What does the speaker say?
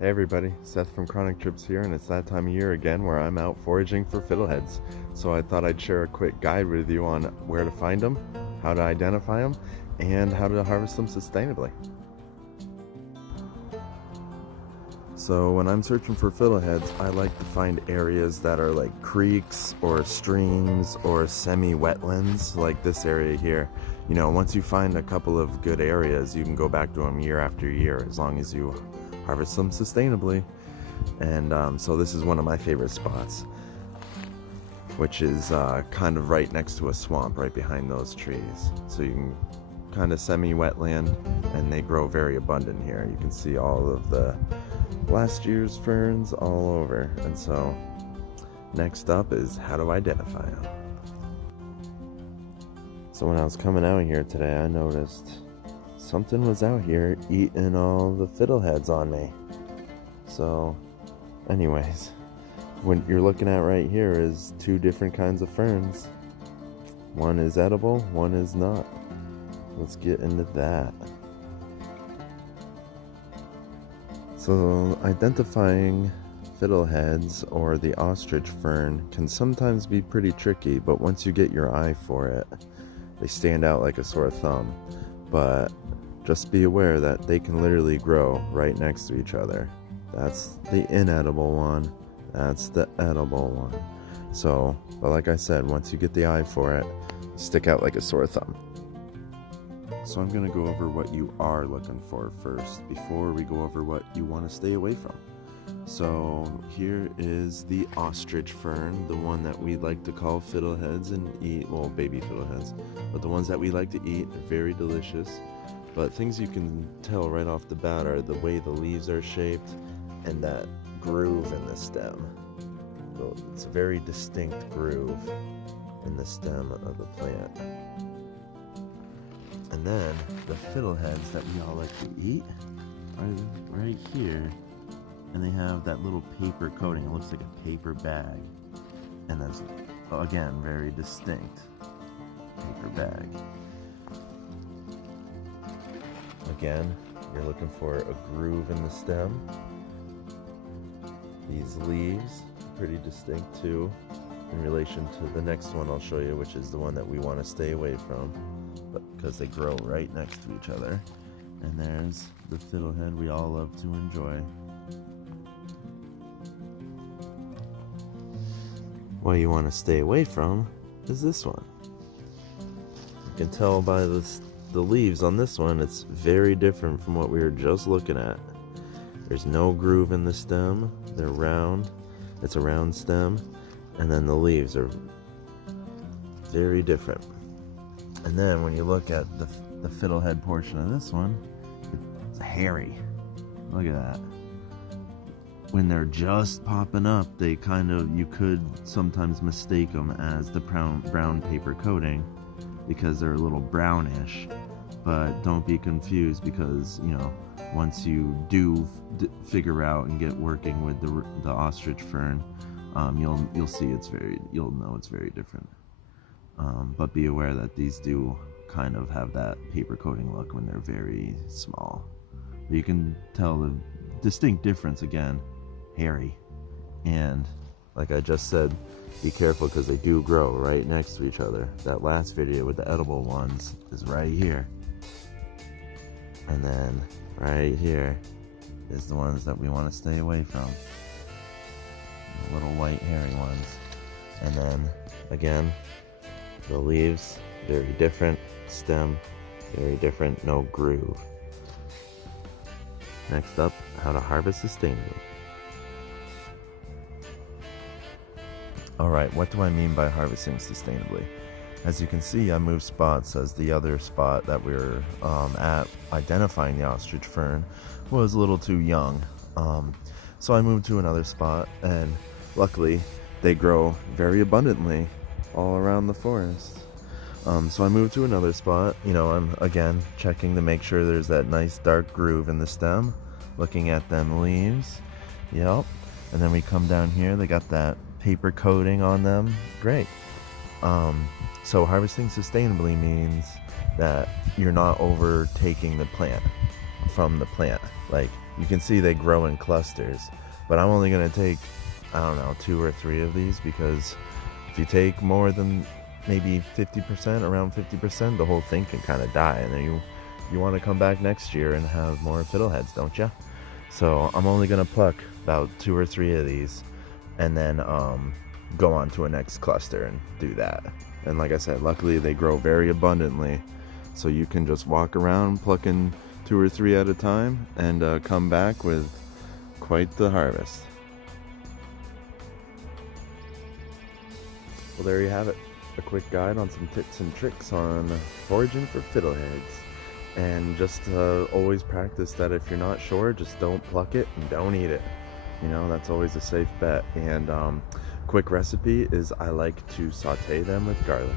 Hey everybody, Seth from Chronic Trips here, and it's that time of year again where I'm out foraging for fiddleheads. So I thought I'd share a quick guide with you on where to find them, how to identify them, and how to harvest them sustainably. So when I'm searching for fiddleheads, I like to find areas that are like creeks or streams or semi-wetlands, like this area here. You know, once you find a couple of good areas, you can go back to them year after year as long as you harvest them sustainably. And so this is one of my favorite spots, which is kind of right next to a swamp right behind those trees. So you can kind of semi-wetland, and they grow very abundant here. You can see all of the last year's ferns all over. And so next up is how to identify them. So when I was coming out here today, I noticed something was out here eating all the fiddleheads on me. So anyways, what you're looking at right here is two different kinds of ferns. One is edible, one is not. Let's get into that. So identifying fiddleheads or the ostrich fern can sometimes be pretty tricky, but once you get your eye for it, they stand out like a sore thumb. But just be aware that they can literally grow right next to each other. That's the inedible one, that's the edible one. So, but like I said, once you get the eye for it, stick out like a sore thumb. So I'm going to go over what you are looking for first before we go over what you want to stay away from. So here is the ostrich fern, the one that we like to call fiddleheads and eat, well, baby fiddleheads, but the ones that we like to eat are very delicious. But things you can tell right off the bat are the way the leaves are shaped and that groove in the stem. So it's a very distinct groove in the stem of the plant. And then the fiddleheads that we all like to eat are right here. And they have that little paper coating. It looks like a paper bag. And that's, again, very distinct paper bag. Again, you're looking for a groove in the stem. These leaves are pretty distinct too, in relation to the next one I'll show you, which is the one that we want to stay away from, but because they grow right next to each other. And there's the fiddlehead we all love to enjoy. What you want to stay away from is this one. You can tell by the leaves on this one, it's very different from what we were just looking at. There's no groove in the stem, they're round, it's a round stem, and then the leaves are very different. And then when you look at the fiddlehead portion of this one, it's hairy. Look at that. When they're just popping up, they you could sometimes mistake them as the brown paper coating because they're a little brownish. But don't be confused, because you know, once you do figure out and get working with the ostrich fern, you'll see you'll know it's very different. But be aware that these do kind of have that paper coating look when they're very small. But you can tell the distinct difference again. Hairy, and like I just said, be careful because they do grow right next to each other. That last video with the edible ones is right here, and then right here is the ones that we want to stay away from, the little white hairy ones. And then again, the leaves very different, stem very different, no groove. Next up, how to harvest sustainably. Alright, what do I mean by harvesting sustainably? As you can see, I moved spots, as the other spot that we were at identifying the ostrich fern was a little too young. So I moved to another spot, and luckily they grow very abundantly all around the forest. So I moved to another spot. You know, I'm again checking to make sure there's that nice dark groove in the stem, looking at them leaves. Yep. And then we come down here, they got that paper coating on them. Great. So harvesting sustainably means that you're not overtaking the plant. from the plant. Like, you can see they grow in clusters, but I'm only gonna take, I don't know, 2 or 3 of these, because if you take more than maybe 50%, around 50%, the whole thing can kind of die, and then you want to come back next year and have more fiddleheads, don't you? So I'm only gonna pluck about 2 or 3 of these, and then go on to a next cluster and do that. And like I said, luckily they grow very abundantly, so you can just walk around plucking 2 or 3 at a time and come back with quite the harvest. Well, there you have it, a quick guide on some tips and tricks on foraging for fiddleheads. And just always practice that. If you're not sure, just don't pluck it and don't eat it. You know, that's always a safe bet. And quick recipe is I like to saute them with garlic.